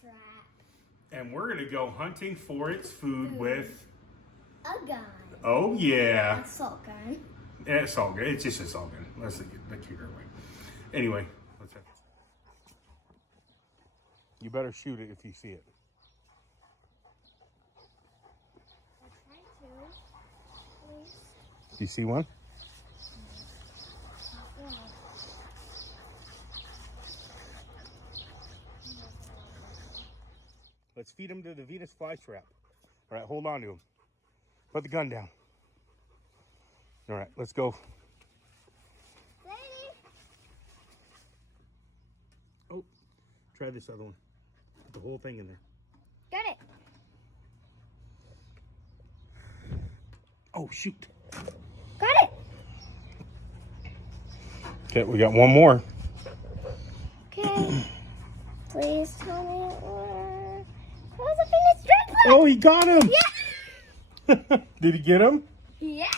trap. And we're going to go hunting for its food with... A gun. Oh, yeah. A salt gun. It's all good. It's just a salt gun. That's the cuter way. Anyway, let's have... You better shoot it if you see it. I'll try to. Please. Do you see one? Let's feed him to the Venus flytrap. All right, hold on to him. Put the gun down. All right, let's go. Daddy. Oh, try this other one. Put the whole thing in there. Got it. Oh, shoot. Got it. Okay, we got one more. Okay. Please tell me where. Where's the Venus strip? Oh, he got him. Yeah. Did he get him? Yeah.